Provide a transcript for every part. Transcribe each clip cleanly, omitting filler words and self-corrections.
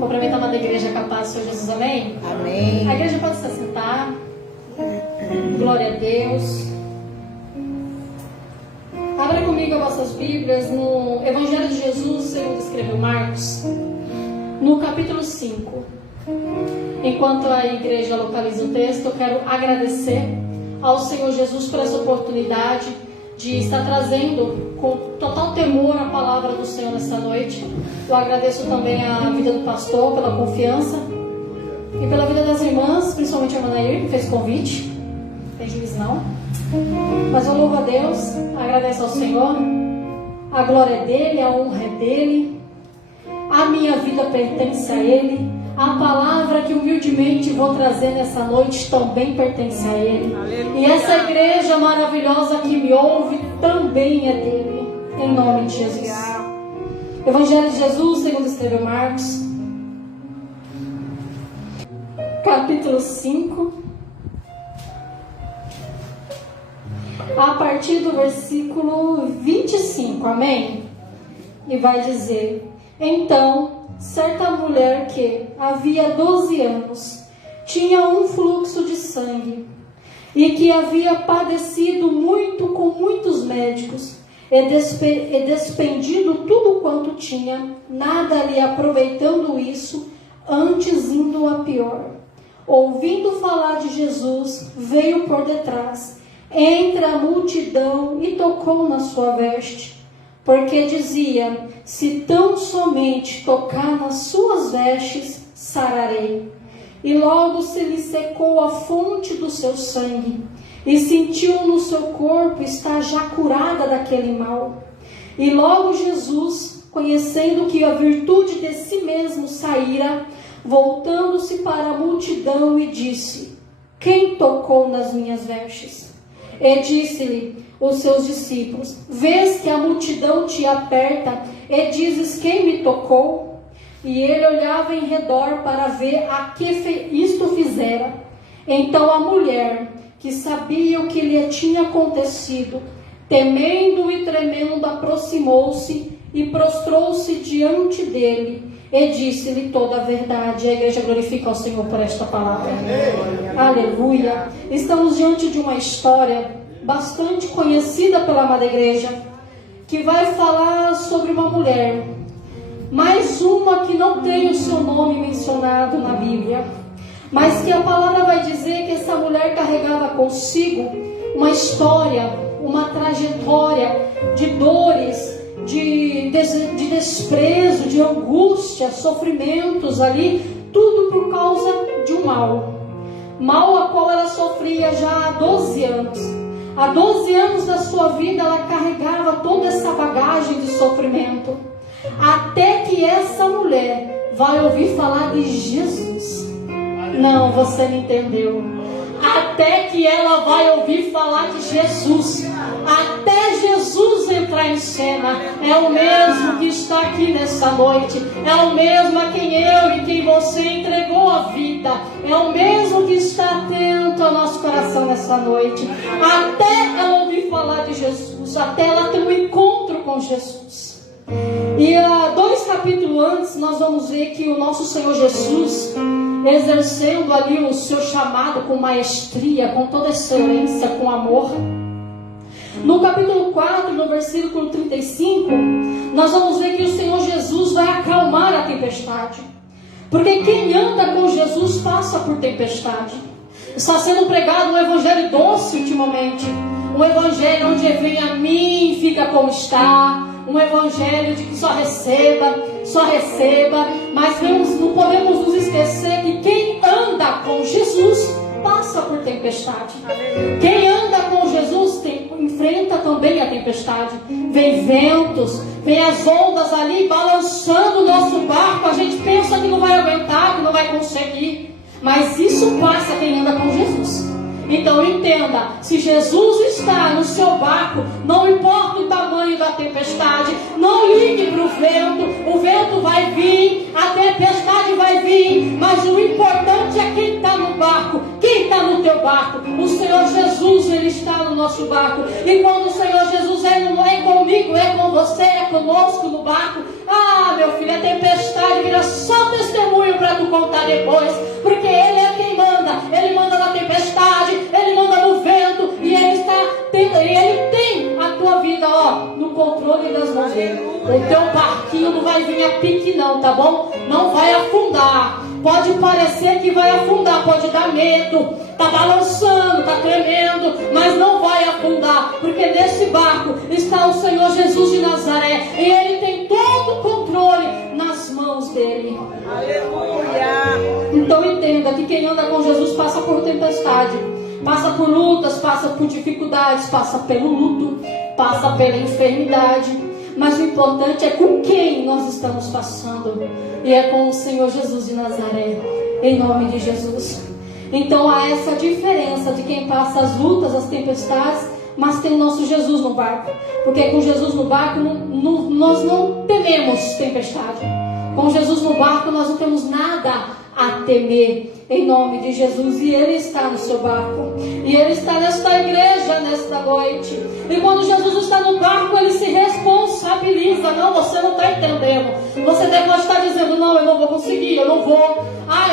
Cumprimentando a igreja capaz, Senhor Jesus, amém? Amém. A igreja pode se assentar. Glória a Deus. Abra comigo as vossas Bíblias no Evangelho de Jesus, segundo escreveu Marcos, no capítulo 5. Enquanto a igreja localiza o texto, eu quero agradecer ao Senhor Jesus por essa oportunidade de estar trazendo com total temor a palavra do Senhor nessa noite. Eu agradeço também a vida do pastor pela confiança e pela vida das irmãs, principalmente a irmã Nair, que fez convite. Não tem juiz não. Mas eu louvo a Deus, agradeço ao Senhor. A glória é dele, a honra é dele. A minha vida pertence a ele. A palavra que humildemente vou trazer nessa noite também pertence a ele. Aleluia. E essa igreja maravilhosa que me ouve também é dele. Em nome de Jesus. Evangelho de Jesus, segundo escreveu Marcos, capítulo 5, a partir do versículo 25, amém? E vai dizer: então, certa mulher que havia 12 anos tinha um fluxo de sangue e que havia padecido muito com muitos médicos e despendido tudo quanto tinha, nada lhe aproveitando isso, antes indo a pior. Ouvindo falar de Jesus, veio por detrás, entre a multidão, e tocou na sua veste, porque dizia: se tão somente tocar nas suas vestes, sararei. E logo se lhe secou a fonte do seu sangue, e sentiu no seu corpo estar já curada daquele mal. E logo Jesus, conhecendo que a virtude de si mesmo saíra, voltando-se para a multidão, e disse: quem tocou nas minhas vestes? E disse-lhe os seus discípulos: vês que a multidão te aperta, e dizes: quem me tocou? E ele olhava em redor para ver a que isto fizera. Então a mulher, que sabia o que lhe tinha acontecido, temendo e tremendo, aproximou-se e prostrou-se diante dele, e disse-lhe toda a verdade. A igreja glorifica ao Senhor por esta palavra. Aleluia. Estamos diante de uma história bastante conhecida pela amada igreja, que vai falar sobre uma mulher, mais uma que não tem o seu nome mencionado na Bíblia, mas que a palavra vai dizer que essa mulher carregava consigo uma história, uma trajetória de dores, de desprezo, de angústia, sofrimentos ali, tudo por causa de um mal a qual ela sofria já há 12 anos. Há 12 anos da sua vida ela carregava toda essa bagagem de sofrimento, até que essa mulher vai ouvir falar de Jesus. Não, você não entendeu. Até que ela vai ouvir falar de Jesus, até Jesus entrar em cena. É o mesmo que está aqui nessa noite, é o mesmo a quem eu e quem você entregou a vida, é o mesmo que está atento ao nosso coração nessa noite. Até ela ouvir falar de Jesus, até ela ter um encontro com Jesus. E 2 capítulos antes nós vamos ver que o nosso Senhor Jesus, exercendo ali o seu chamado com maestria, com toda excelência, com amor. No capítulo 4, no versículo 35, nós vamos ver que o Senhor Jesus vai acalmar a tempestade. Porque quem anda com Jesus passa por tempestade. Está sendo pregado um evangelho doce ultimamente, um evangelho onde vem a mim e fica como está, um evangelho de que só receba, mas não podemos nos esquecer que quem anda com Jesus passa por tempestade. Quem anda com Jesus enfrenta também a tempestade. Vem ventos, vem as ondas ali balançando o nosso barco. A gente pensa que não vai aguentar, que não vai conseguir, mas isso passa quem anda com Jesus. Então entenda, se Jesus está no seu barco, não importa o tamanho da tempestade, não ligue para o vento vai vir, a tempestade vai vir, mas o importante é quem está no barco, quem está no teu barco. O Senhor Jesus, Ele está no nosso barco, e quando o Senhor Jesus é comigo, é com você, é conosco no barco, meu filho, a tempestade vira só testemunho contar depois, porque Ele é quem manda. Ele manda na tempestade, Ele manda no vento, e Ele tem a tua vida, no controle das mãos dele. O teu barquinho não vai vir a pique não, tá bom? Não vai afundar. Pode parecer que vai afundar, pode dar medo, tá balançando, tá tremendo, mas não vai afundar, porque nesse barco está o Senhor Jesus de Nazaré, e Ele tem todo o controle nas mãos dele. Aleluia! Então entenda que quem anda com Jesus passa por tempestade, passa por lutas, passa por dificuldades, passa pelo luto, passa pela enfermidade. Mas o importante é com quem nós estamos passando. E é com o Senhor Jesus de Nazaré. Em nome de Jesus. Então há essa diferença de quem passa as lutas, as tempestades, mas tem o nosso Jesus no barco. Porque com Jesus no barco nós não tememos tempestade. Com Jesus no barco nós não temos nada a temer. Em nome de Jesus. E Ele está no seu barco. E Ele está nesta igreja nesta noite. E quando Jesus está no barco, Ele se responsabiliza. Não, você não está entendendo. Você deve estar dizendo: não, eu não vou conseguir, eu não vou.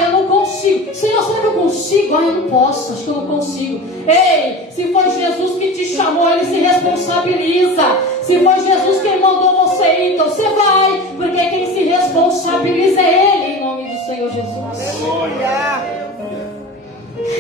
Eu não consigo. Senhor, será que eu consigo? Eu não posso, acho que eu não consigo. Ei, se foi Jesus que te chamou, Ele se responsabiliza. Se foi Jesus quem mandou você ir, então você vai. Porque quem se responsabiliza é Ele, em nome do Senhor Jesus. Aleluia.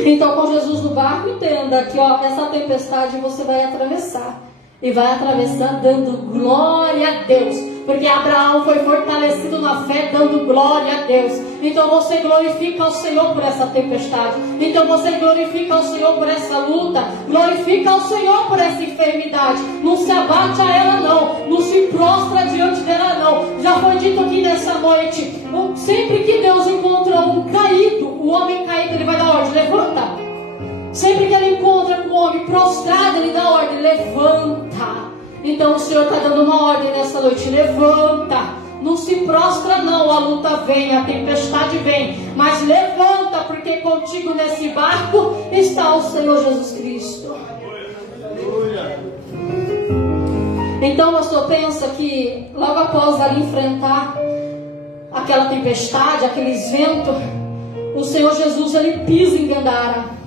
Então, com Jesus no barco, entenda que essa tempestade você vai atravessar. E vai atravessar dando glória a Deus. Porque Abraão foi fortalecido na fé dando glória a Deus. Então você glorifica ao Senhor por essa tempestade. Então você glorifica ao Senhor por essa luta. Glorifica ao Senhor por essa enfermidade. Não se abate a ela não. Não se prostra diante dela não. Já foi dito aqui nessa noite. Sempre que Deus encontra um caído, o homem caído, ele vai dar ordem: levanta. Sempre que ele encontra com o homem prostrado, ele dá ordem: levanta. Então o Senhor está dando uma ordem nessa noite: levanta. Não se prostra não, a luta vem, a tempestade vem, mas levanta, porque contigo nesse barco está o Senhor Jesus Cristo. Então pastor, pensa que logo após ali enfrentar aquela tempestade, aqueles ventos, o Senhor Jesus ele pisa em Gadara.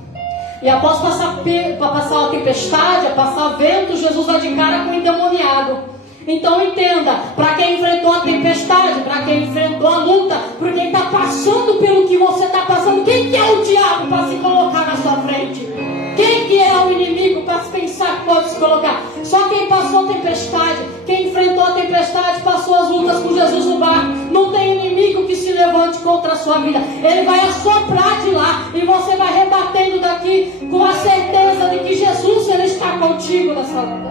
E após passar a tempestade, a passar vento, Jesus vai de cara com o endemoniado. Então entenda, para quem enfrentou a tempestade, para quem enfrentou a luta, para quem está passando pelo que você está passando, quem que é o diabo para se colocar na sua frente? Quem que é o inimigo para se pensar que pode se colocar? Só quem passou a tempestade, quem enfrentou a tempestade, passou as lutas com Jesus no barco. Não tem inimigo que se levante contra a sua vida. Ele vai assoprar de lá e você vai rebatendo daqui com a certeza de que Jesus ele está contigo nessa luta.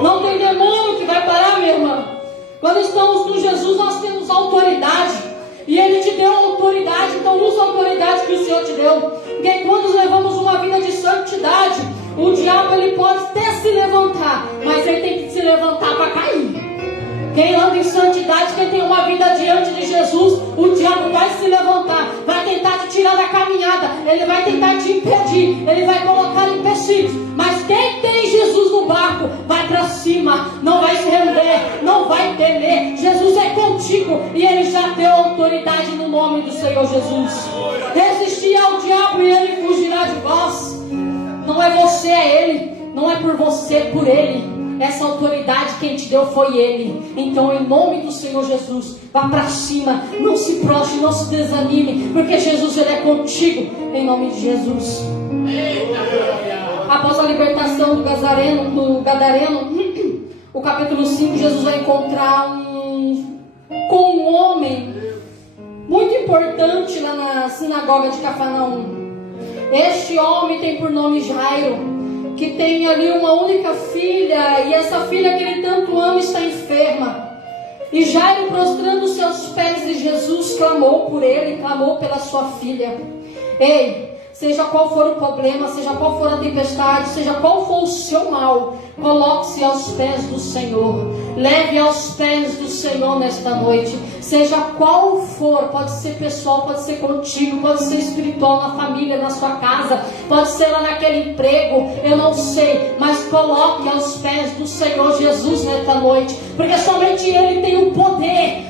Não tem demônio que vai parar, minha irmã. Quando estamos com Jesus, nós temos autoridade. E Ele te deu autoridade, então usa a autoridade que o Senhor te deu. Porque quando levamos uma vida de santidade, o diabo ele pode até se levantar, mas ele tem que se levantar para cair. Quem anda em santidade, quem tem uma vida diante de Jesus, o diabo vai se levantar, vai tentar te tirar da caminhada, ele vai tentar te impedir, ele vai colocar empecilhos. Mas quem tem Jesus no barco, vai para cima, não vai se render, não vai temer. Jesus é contigo e Ele já deu autoridade no nome do Senhor Jesus. Resistir ao diabo e ele fugirá de vós. Não é você, é Ele. Não é por você, é por Ele. Essa autoridade quem te deu foi Ele. Então em nome do Senhor Jesus, vá para cima, não se prostre, não se desanime, porque Jesus ele é contigo, em nome de Jesus. Após a libertação do Gadareno, o capítulo 5, Jesus vai encontrar com um homem muito importante lá na sinagoga de Cafarnaum. Este homem tem por nome Jairo, que tem ali uma única filha, e essa filha que ele tanto ama está enferma. E Jairo, prostrando-se aos pés de Jesus, clamou por ele, clamou pela sua filha. Ei, seja qual for o problema, seja qual for a tempestade, seja qual for o seu mal, coloque-se aos pés do Senhor. Leve aos pés do Senhor nesta noite. Seja qual for, pode ser pessoal, pode ser contigo, pode ser espiritual, na família, na sua casa, pode ser lá naquele emprego, eu não sei, mas coloque aos pés do Senhor Jesus nesta noite, porque somente Ele tem o poder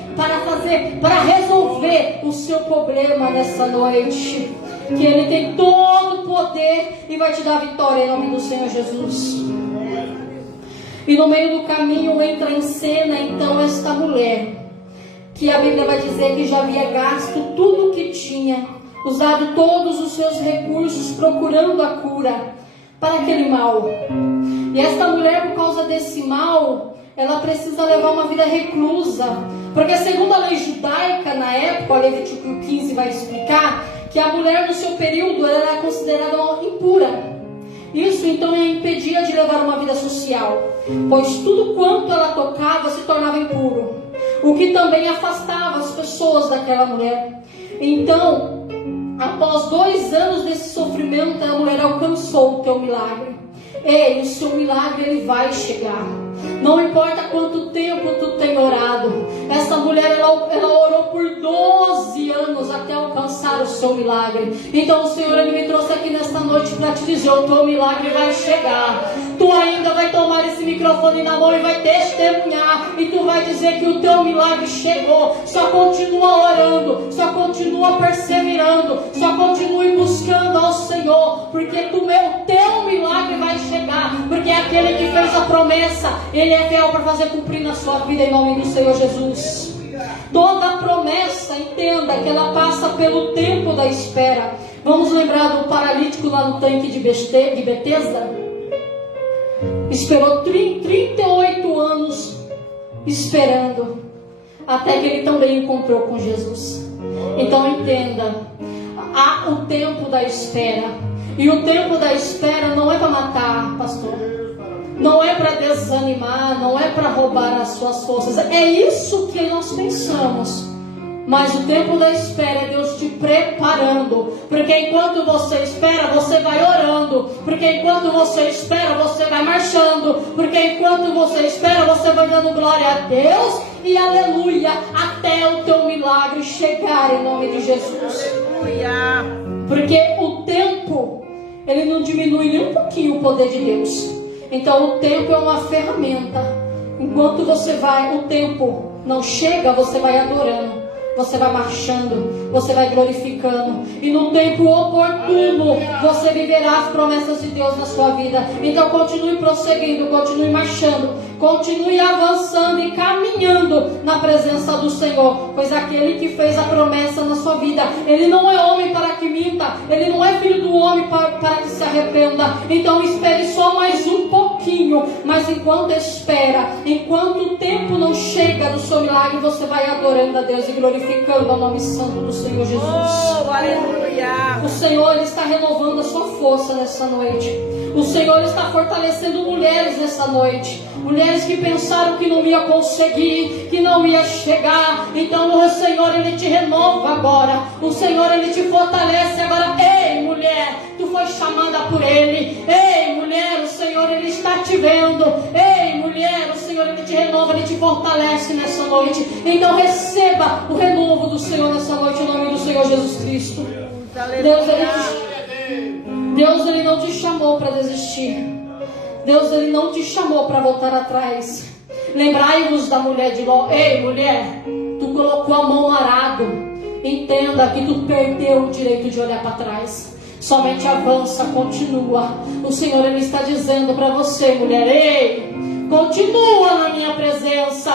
para resolver resolver o seu problema nessa noite. Que Ele tem todo o poder e vai te dar vitória em nome do Senhor Jesus. E no meio do caminho entra em cena então esta mulher, que a Bíblia vai dizer que já havia gasto tudo o que tinha, usado todos os seus recursos procurando a cura para aquele mal. E esta mulher, por causa desse mal, ela precisa levar uma vida reclusa, porque segundo a lei judaica na época, a Levítico 15 vai explicar, que a mulher no seu período era considerada impura. Isso então a impedia de levar uma vida social, pois tudo quanto ela tocava se tornava impuro, o que também afastava as pessoas daquela mulher. Então, após 2 anos desse sofrimento, a mulher alcançou o teu milagre. Ei, o seu milagre ele vai chegar. Não importa quanto tempo tu tem orado. Essa mulher ela orou por 12 anos até alcançar o seu milagre. Então o Senhor ele me trouxe aqui nesta noite para te dizer: o teu milagre vai chegar. Tu ainda vai tomar esse microfone na mão e vai testemunhar, e tu vai dizer que o teu milagre chegou. Só continua orando, só continua perseverando, só continue buscando ao Senhor, porque o teu milagre vai chegar, porque aquele que fez a promessa, Ele é fiel para fazer cumprir na sua vida em nome do Senhor Jesus. Toda promessa, entenda que ela passa pelo tempo da espera. Vamos lembrar do paralítico lá no tanque de Betesda? Esperou 38 anos esperando, até que ele também encontrou com Jesus. Então entenda, há o tempo da espera. E o tempo da espera não é para matar, pastor. Não é para desanimar, não é para roubar as suas forças. É isso que nós pensamos. Mas o tempo da espera é Deus te preparando. Porque enquanto você espera, você vai orando. Porque enquanto você espera, você vai marchando. Porque enquanto você espera, você vai dando glória a Deus e aleluia, até o teu milagre chegar em nome de Jesus. Aleluia. Porque o tempo, ele não diminui nem um pouquinho o poder de Deus. Então o tempo é uma ferramenta. Enquanto você vai, o tempo não chega, você vai adorando, você vai marchando, você vai glorificando, e no tempo oportuno você viverá as promessas de Deus na sua vida. Então continue prosseguindo, continue marchando, continue avançando e caminhando na presença do Senhor, pois aquele que fez a promessa na sua vida, Ele não é homem para que minta, Ele não é filho do homem para que se arrependa. Então espere só mais um pouquinho, mas enquanto espera, enquanto o tempo não chega do seu milagre, você vai adorando a Deus e glorificando o nome santo do Senhor Jesus. Oh, aleluia! O Senhor Ele está renovando a sua força nessa noite. O Senhor está fortalecendo mulheres nessa noite. Mulheres que pensaram que não ia conseguir, que não ia chegar. Então o Senhor Ele te renova agora. O Senhor Ele te fortalece agora. Ei, mulher, tu foi chamada por Ele. Ei, mulher, o Senhor Ele está te vendo. Ei, mulher, o Senhor Ele te renova, Ele te fortalece nessa noite. Então receba o renovo do Senhor nessa noite, em nome do Senhor Jesus Cristo. Deus Ele não te chamou para desistir. Deus Ele não te chamou para voltar atrás. Lembrai-vos da mulher de Ló. Ei, mulher, tu colocou a mão no arado. Entenda que tu perdeu o direito de olhar para trás. Somente avança, continua. O Senhor Ele está dizendo para você, mulher: ei, continua na minha presença.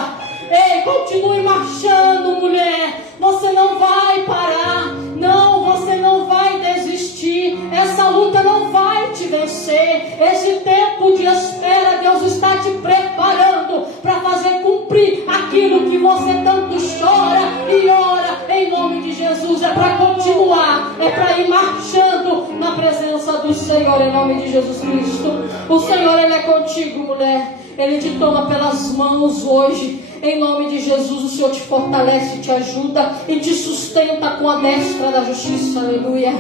Ei, continue marchando, mulher. Você não vai parar. Não, você não vai desistir. Essa luta não vai te vencer. Esse tempo de espera, Deus está te preparando para fazer cumprir aquilo que você tanto chora e ora em nome de Jesus. É para continuar, é para ir marchando na presença do Senhor em nome de Jesus Cristo. O Senhor Ele é contigo, mulher. Ele te toma pelas mãos hoje. Em nome de Jesus, o Senhor te fortalece, te ajuda e te sustenta com a destra da justiça. Aleluia.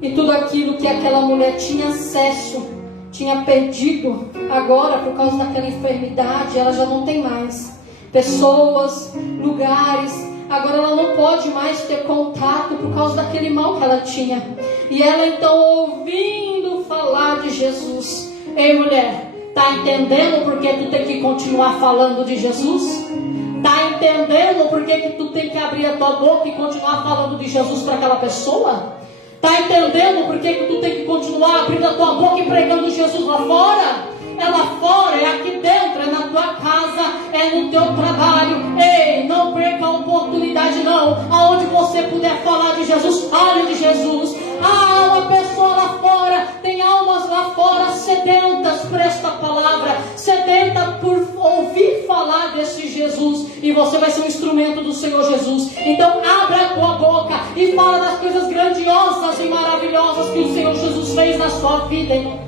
E tudo aquilo que aquela mulher tinha acesso, tinha perdido, agora por causa daquela enfermidade, ela já não tem mais. Pessoas, lugares, agora ela não pode mais ter contato por causa daquele mal que ela tinha. E ela então, ouvindo falar de Jesus: ei, mulher, tá entendendo porque tu tem que continuar falando de Jesus? Tá entendendo por que tu tem que abrir a tua boca e continuar falando de Jesus para aquela pessoa? Tá entendendo por que tu tem que continuar abrindo a tua boca e pregando Jesus lá fora? É lá fora, é aqui dentro, é na tua casa, é no teu trabalho. Ei, não perca a oportunidade não. Aonde você puder falar de Jesus, fale de Jesus. Ah, uma pessoa lá fora, tem almas lá fora sedentas por esta palavra, sedenta por ouvir falar desse Jesus, e você vai ser um instrumento do Senhor Jesus. Então abra a tua boca e fala das coisas grandiosas e maravilhosas que o Senhor Jesus fez na sua vida, irmão.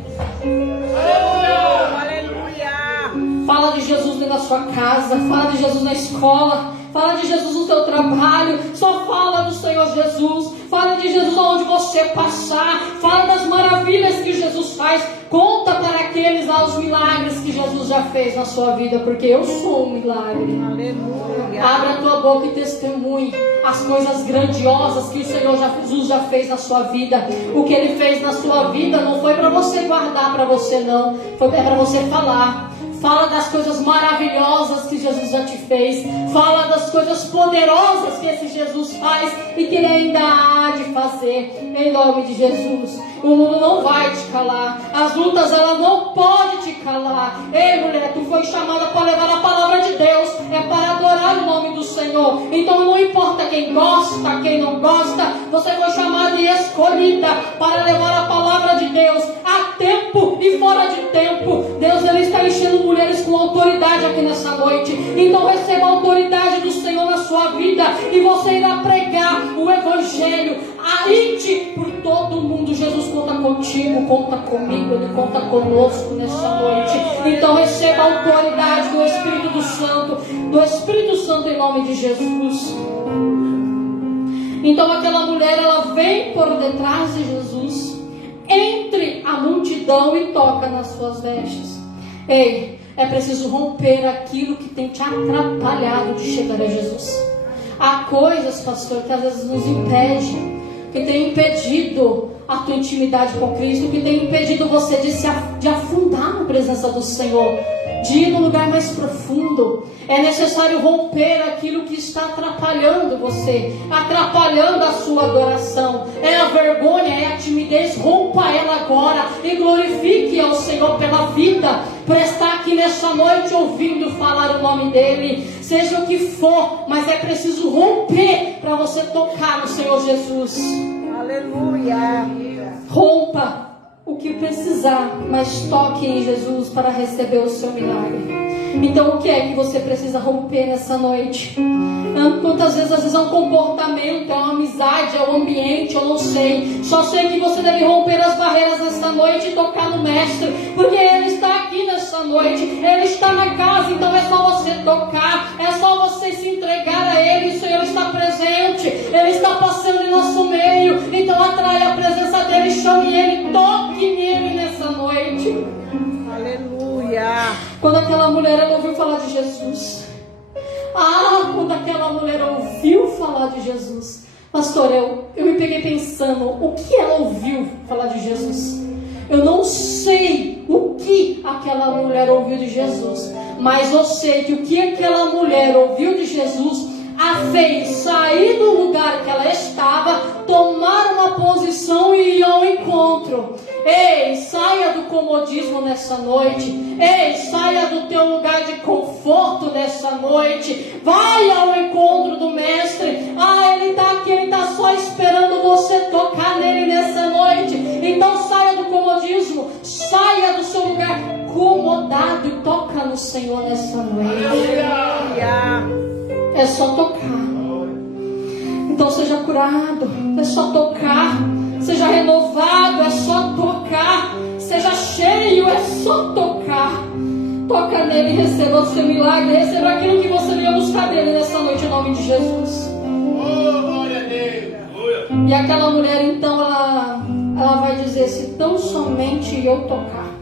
Aleluia! Fala de Jesus na sua casa, fala de Jesus na escola, fala de Jesus no teu trabalho, só fala do Senhor Jesus, fala de Jesus onde você passar, fala das maravilhas que Jesus faz, conta para aqueles lá os milagres que Jesus já fez na sua vida, porque eu sou um milagre. Aleluia! Abra a tua boca e testemunhe as coisas grandiosas que o Senhor Jesus já fez na sua vida. O que Ele fez na sua vida não foi para você guardar para você não, é para você falar. Fala das coisas maravilhosas que Jesus já te fez. Fala das coisas poderosas que esse Jesus faz e que Ele ainda há de fazer. Em nome de Jesus. O mundo não vai te calar. As lutas, ela não pode te calar. Ei, mulher, tu foi chamada para levar a palavra de Deus. É para adorar o nome do Senhor. Então não importa quem gosta, quem não gosta. Você foi chamada e escolhida para levar a palavra de Deus. A tempo e fora de tempo. Deus, Ele está enchendo mulheres com autoridade aqui nessa noite. Então receba a autoridade do Senhor na sua vida. E você irá pregar o Evangelho. Ide por todo o mundo. Jesus conta contigo, conta comigo, Ele conta conosco nessa noite. Então receba a autoridade do Espírito Santo, em nome de Jesus. Então aquela mulher, ela vem por detrás de Jesus, entre a multidão e toca nas suas vestes. Ei, é preciso romper aquilo que tem te atrapalhado de chegar a Jesus. Há coisas, pastor, que às vezes nos impedem, que tem impedido a tua intimidade com Cristo, que tem impedido você de afundar na presença do Senhor, de ir no lugar mais profundo. É necessário romper aquilo que está atrapalhando você, atrapalhando a sua adoração. É a vergonha, é a timidez. Rompa ela agora e glorifique ao Senhor pela vida, por estar aqui nessa noite ouvindo falar o nome dEle. Seja o que for, mas é preciso romper para você tocar no Senhor Jesus. Aleluia! Rompa o que precisar, mas toque em Jesus para receber o seu milagre. Então o que é que você precisa romper nessa noite? Quantas vezes, às vezes é um comportamento, é uma amizade, é um ambiente, eu não sei. Só sei que você deve romper as barreiras nessa noite e tocar no Mestre, porque Ele está aqui nessa noite, Ele está na casa. Então é só você tocar, é só você se entregar a Ele. O Senhor está presente, Ele está passando em nosso meio. Então atrai a presença dEle, chame Ele, toque nele nessa noite. Aleluia! Quando aquela mulher, ela ouviu falar de Jesus. Quando aquela mulher ouviu falar de Jesus, pastor, eu me peguei pensando, o que ela ouviu falar de Jesus? Eu não sei o que aquela mulher ouviu de Jesus, mas eu sei que o que aquela mulher ouviu de Jesus a fez sair do lugar que ela estava, tomar uma posição e ir ao encontro. Ei, saia do comodismo nessa noite. Ei, saia do teu lugar de conforto nessa noite. Vai ao encontro do Mestre. Ele está aqui, Ele está só esperando você tocar nele nessa noite. Então saia do comodismo, saia do seu lugar acomodado e toca no Senhor nessa noite. Aleluia! É só tocar. Então seja curado, é só tocar. Seja renovado, é só tocar. Seja cheio, é só tocar. Toca nele e receba o seu milagre. Receba aquilo que você veio buscar dele nessa noite, em nome de Jesus. Glória a Deus. E aquela mulher, então, ela vai dizer: se tão somente eu tocar.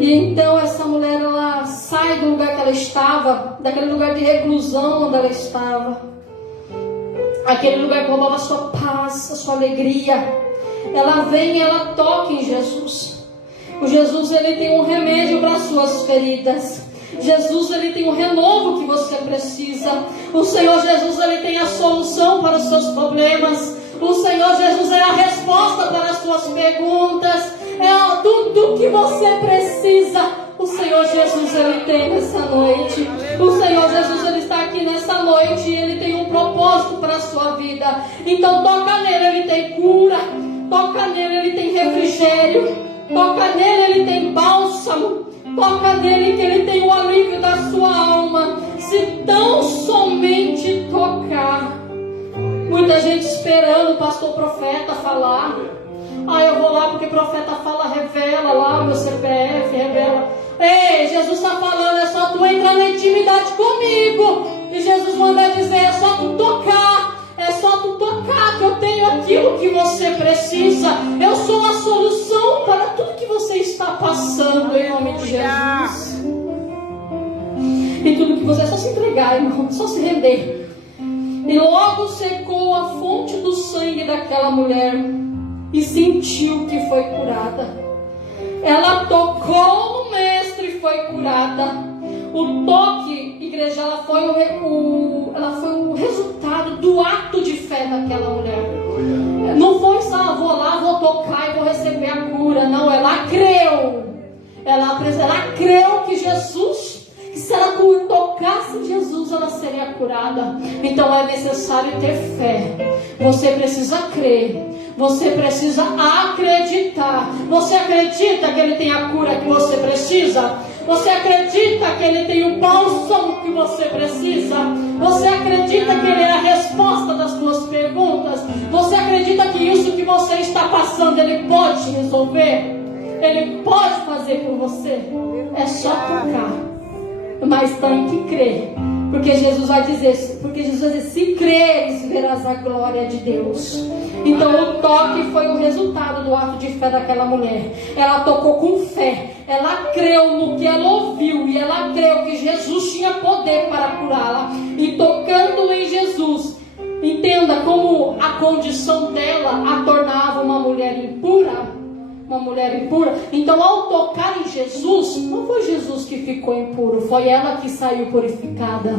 E então essa mulher, ela sai do lugar que ela estava, daquele lugar de reclusão onde ela estava, aquele lugar que roubava a sua paz, a sua alegria. Ela vem e ela toca em Jesus. O Jesus, ele tem um remédio para as suas feridas. Jesus, Ele tem o renovo que você precisa. O Senhor Jesus, Ele tem a solução para os seus problemas. O Senhor Jesus é a resposta para as suas perguntas. É tudo que você precisa. O Senhor Jesus, Ele tem nessa noite. O Senhor Jesus, Ele está aqui nessa noite e Ele tem um propósito para a sua vida. Então toca nele, Ele tem cura. Toca nele, Ele tem refrigério. Toca nele, Ele tem bálsamo. Toca nele, que Ele tem o alívio da sua alma. Se tão somente tocar. Muita gente esperando o pastor profeta falar. Eu vou lá porque o profeta fala, revela lá o meu CPF, revela. Ei, Jesus está falando, é só tu entrar na intimidade comigo. E Jesus manda dizer, é só tu tocar. É só tu tocar que eu tenho aquilo que você precisa. Eu sou a solução para tudo que você está passando, em nome de Jesus. E tudo que você é só se entregar, irmão, só se render. E logo secou a fonte do sangue daquela mulher e sentiu que foi curada. Ela tocou no mestre e foi curada. O toque, igreja, ela foi o resultado do ato de fé daquela mulher. Não foi só, vou lá, vou tocar e vou receber a cura. Não, ela creu. Ela creu que Jesus, que se ela tocasse em Jesus, ela seria curada. Então é necessário ter fé. Você precisa crer. Você precisa acreditar. Você acredita que Ele tem a cura que você precisa? Você acredita que Ele tem o bálsamo que você precisa? Você acredita que Ele é a resposta das suas perguntas? Você acredita que isso que você está passando Ele pode resolver? Ele pode fazer por você? É só tocar. Mas tem que crer. Porque Jesus vai dizer, se creres, verás a glória de Deus. Então o toque foi o resultado do ato de fé daquela mulher. Ela tocou com fé. Ela creu no que ela ouviu. E ela creu que Jesus tinha poder para curá-la. E tocando em Jesus, entenda como a condição dela a tornava uma mulher impura. Uma mulher impura. Então ao tocar em Jesus, não foi Jesus que ficou impuro, foi ela que saiu purificada.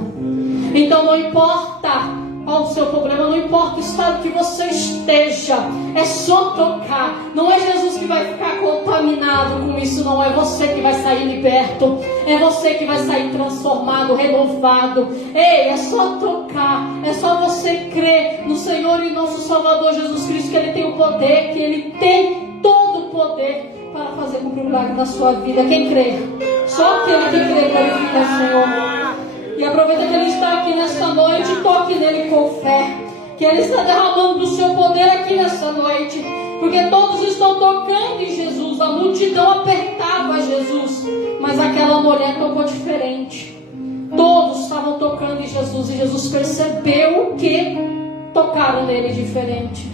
Então não importa o seu problema, não importa o estado que você esteja, é só tocar. Não é Jesus que vai ficar contaminado com isso, não. É você que vai sair liberto, é você que vai sair transformado, renovado. Ei, é só tocar, é só você crer no Senhor e nosso Salvador Jesus Cristo, que Ele tem o poder, que Ele tem todo o poder para fazer com que o milagre na sua vida. Quem crê? Só aquele que crê glorifica o Senhor. E aproveita que Ele está aqui nesta noite e toque nele com fé. Que Ele está derramando do seu poder aqui nesta noite. Porque todos estão tocando em Jesus. A multidão apertava Jesus. Mas aquela mulher tocou diferente. Todos estavam tocando em Jesus. E Jesus percebeu o que tocaram nele diferente.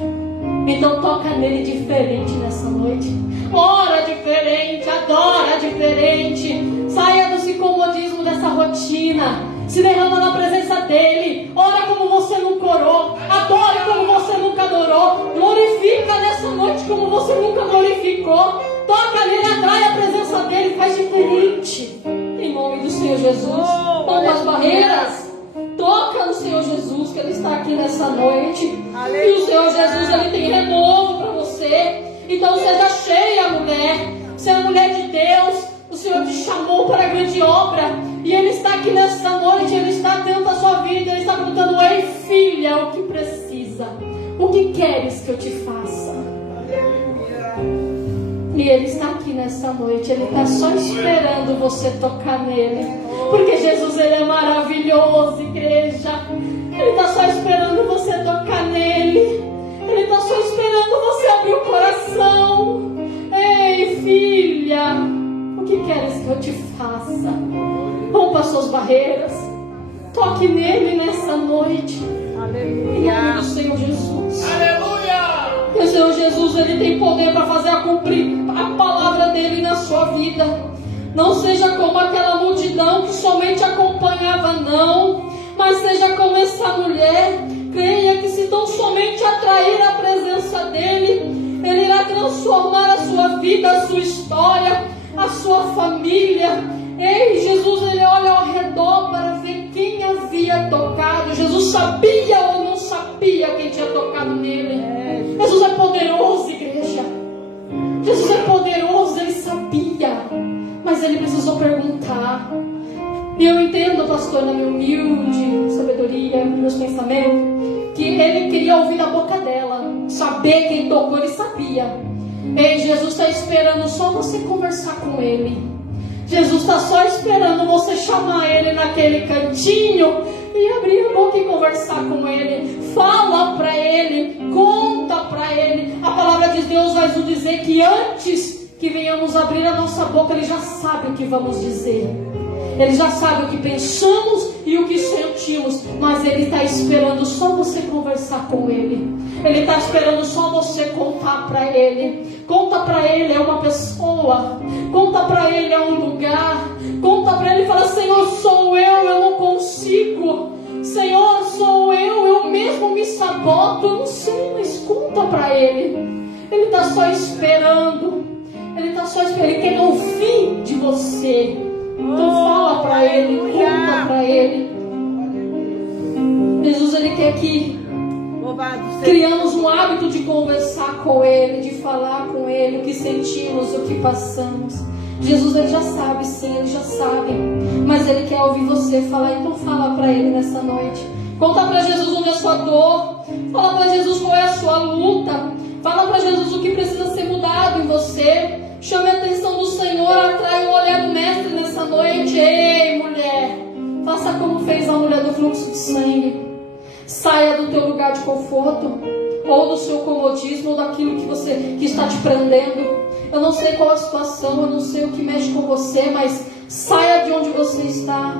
Então toca nele diferente nessa noite. Ora diferente, adora diferente. Saia do comodismo dessa rotina. Se derrama na presença dele. Ora como você nunca orou. Adore como você nunca adorou. Glorifica nessa noite como você nunca glorificou. Toca nele, atrai a presença dele. Faz diferente. Em nome do Senhor Jesus. Rompa as barreiras. Toca no Senhor Jesus, que Ele está aqui nessa noite. Aleluia. E o Senhor Jesus, Ele tem renovo para você. Então seja cheia, mulher. Você é mulher de Deus. O Senhor te chamou para a grande obra. E Ele está aqui nessa noite. Ele está dentro da sua vida. Ele está perguntando: ei, filha, o que precisa? O que queres que eu te faça? E Ele está aqui nessa noite. Ele está só esperando você tocar nele. Porque Jesus, Ele é maravilhoso, igreja. Ele está só esperando você tocar nele. Ele está só esperando você abrir o coração. Ei, filha, o que queres que eu te faça? Rompa as suas barreiras. Toque nele nessa noite. Aleluia. Em nome do Senhor Jesus. Aleluia. E o Senhor Jesus, Ele tem poder para fazer cumprir a palavra dele na sua vida. Não seja como aquela multidão que somente acompanhava, não. Mas seja como essa mulher. Creia que se tão somente atrair a presença dele, Ele irá transformar a sua vida, a sua história, a sua família. Ei, Jesus, ele olha ao redor para ver quem havia tocado. Jesus sabia ou não sabia quem tinha tocado nele? Jesus é poderoso, igreja. Jesus é poderoso, ele sabia. Mas ele precisou perguntar. E eu entendo, pastor, na minha humilde sabedoria, nos meus pensamentos, que ele queria ouvir da boca dela, saber quem tocou, ele sabia. Ei, Jesus está esperando só você conversar com ele. Jesus está só esperando você chamar ele naquele cantinho e abrir a boca e conversar com ele. Fala para ele, conta para ele. A palavra de Deus vai nos dizer que antes que venhamos abrir a nossa boca, ele já sabe o que vamos dizer. Ele já sabe o que pensamos e o que sentimos, mas ele está esperando só você conversar com ele. Ele está esperando só você contar para ele. Conta para ele, é uma pessoa. Conta para ele, é um lugar. Conta para ele e fala: Senhor, sou eu não consigo. Senhor, sou eu mesmo me saboto. Eu não sei, mas conta para ele. Ele está só esperando. Ele está só esperando. Ele quer ouvir de você. Então fala para ele, conta para ele. Jesus, ele quer que criamos um hábito de conversar com ele, de falar com ele o que sentimos, o que passamos. Jesus, ele já sabe, sim, ele já sabe, mas ele quer ouvir você falar. Então fala para ele nessa noite. Conta para Jesus onde é a sua dor. Fala para Jesus qual é a sua luta. Fala para Jesus o que precisa ser mudado em você. Chame a atenção do Senhor, atrai o olhar do Mestre nessa noite. Ei, mulher, faça como fez a mulher do fluxo de sangue. Saia do teu lugar de conforto, ou do seu comodismo, ou daquilo que está te prendendo. Eu não sei qual a situação, eu não sei o que mexe com você, mas saia de onde você está.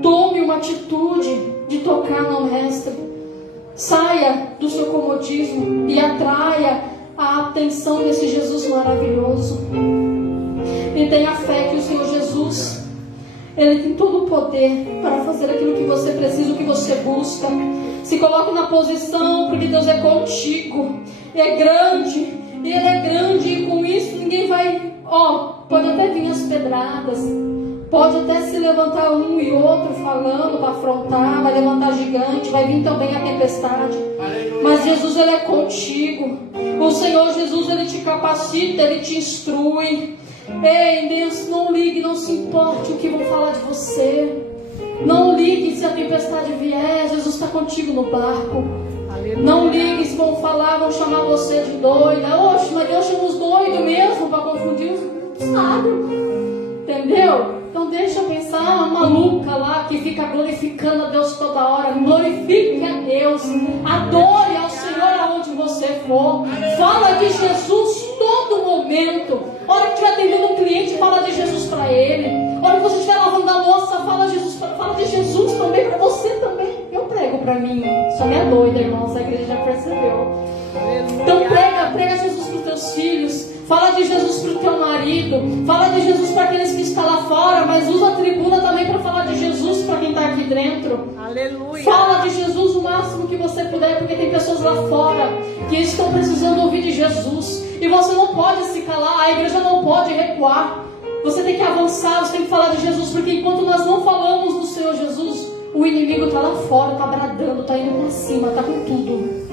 Tome uma atitude de tocar no Mestre. Saia do seu comodismo e atraia a atenção desse Jesus maravilhoso. E tenha fé que o Senhor Jesus, ele tem todo o poder para fazer aquilo que você precisa, o que você busca. Se coloque na posição, porque Deus é contigo. É grande, e ele é grande, e com isso ninguém vai... pode até vir as pedradas, pode até se levantar um e outro falando para afrontar, vai levantar gigante, vai vir também a tempestade. Mas Jesus, ele é contigo. O Senhor Jesus, ele te capacita, ele te instrui. Ei, Deus, não ligue, não se importe o que vão falar de você. Não ligue se a tempestade vier, Jesus está contigo no barco. Não ligue se vão falar, vão chamar você de doida. Oxe, mas Deus chama os doidos mesmo para confundir os sábios. Entendeu? Então deixa eu pensar, uma maluca lá que fica glorificando a Deus toda hora. Glorifique a Deus. Adore ao Senhor aonde você for. Fala de Jesus todo momento. Hora que estiver atendendo um cliente, fala de Jesus para ele. Hora que você estiver lavando a louça, fala de Jesus também para você também. Eu prego para mim. Sou minha doida, irmãos. A igreja já percebeu. Então prega Jesus para os teus filhos. Fala de Jesus para o teu marido. Fala de Jesus para aqueles que estão lá fora. Mas usa a tribuna também para falar de Jesus para quem está aqui dentro. Aleluia. Fala de Jesus o máximo que você puder, porque tem pessoas lá fora que estão precisando ouvir de Jesus. E você não pode se calar. A igreja não pode recuar. Você tem que avançar, você tem que falar de Jesus. Porque enquanto nós não falamos do Senhor Jesus, o inimigo está lá fora, está bradando, está indo para cima, está com tudo.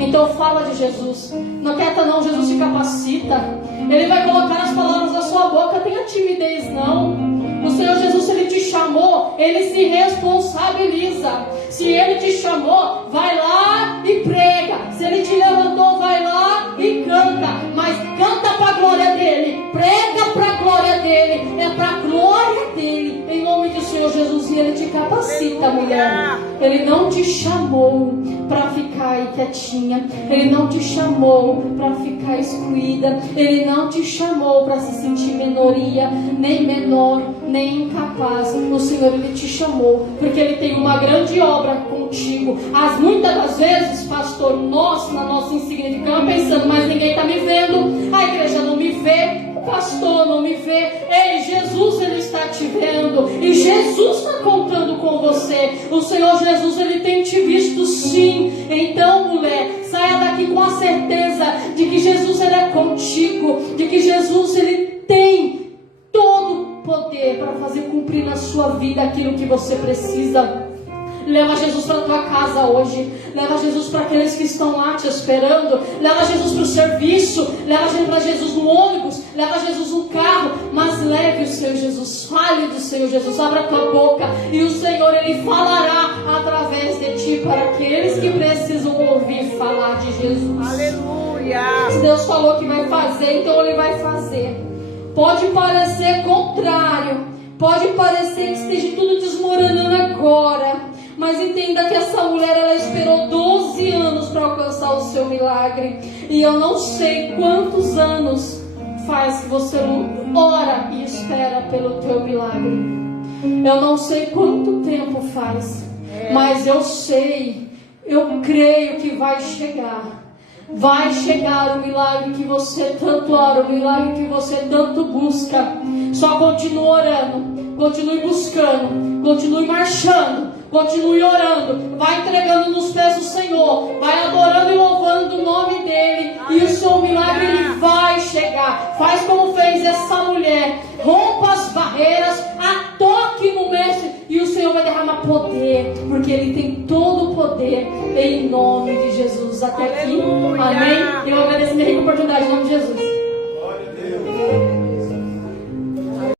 Então fala de Jesus. Não quieta não, Jesus te capacita. Ele vai colocar as palavras na sua boca. Tenha timidez não. O Senhor Jesus, se Ele te chamou, Ele se responsabiliza. Se Ele te chamou, vai lá e prega. Se Ele te levantou, vai lá e canta. Mas canta para a glória dEle. Prega para a glória dEle. É para a glória dEle. Em nome do Senhor Jesus. E Ele te capacita, mulher. Ele não te chamou para ficar aí quietinha. Ele não te chamou para ficar excluída. Ele não te chamou para se sentir minoria, nem menor, nem incapaz. O Senhor, Ele te chamou porque Ele tem uma grande obra contigo. Muitas das vezes, pastor, nós, na nossa insignificância, pensando, mas ninguém está me vendo, a igreja não me vê, o pastor não me vê. Ei, Jesus, Ele está te vendo, e Jesus está contando com você. O Senhor Jesus, Ele tem te visto sim. Então, mulher, saia daqui com a certeza de que Jesus, Ele é contigo, de que Jesus, Ele tem todo poder para fazer cumprir na sua vida aquilo que você precisa. Leva Jesus para a tua casa hoje. Leva Jesus para aqueles que estão lá te esperando. Leva Jesus para o serviço. Leva Jesus no ônibus. Leva Jesus no carro. Mas leve o Senhor Jesus. Fale do Senhor Jesus. Abra a tua boca. E o Senhor, Ele falará através de ti para aqueles que precisam ouvir falar de Jesus. Aleluia. Se Deus falou que vai fazer, então Ele vai fazer. Pode parecer contrário. Pode parecer que esteja tudo desmoronando agora. Mas entenda que essa mulher, ela esperou 12 anos para alcançar o seu milagre. E eu não sei quantos anos faz que você ora e espera pelo teu milagre. Eu não sei quanto tempo faz. Mas eu sei, eu creio que vai chegar. Vai chegar o milagre que você tanto ora, o milagre que você tanto busca. Só continue orando, continue buscando, continue marchando, continue orando. Vai entregando nos pés do Senhor, vai adorando e louvando o nome dEle. E o seu milagre, ele vai chegar. Faz como fez essa mulher. Rompa as barreiras, toque no Mestre, e o Senhor vai derramar poder, porque Ele tem todo o poder, em nome de Jesus. Até aqui, amém. Eu agradeço a minha oportunidade em nome de Jesus.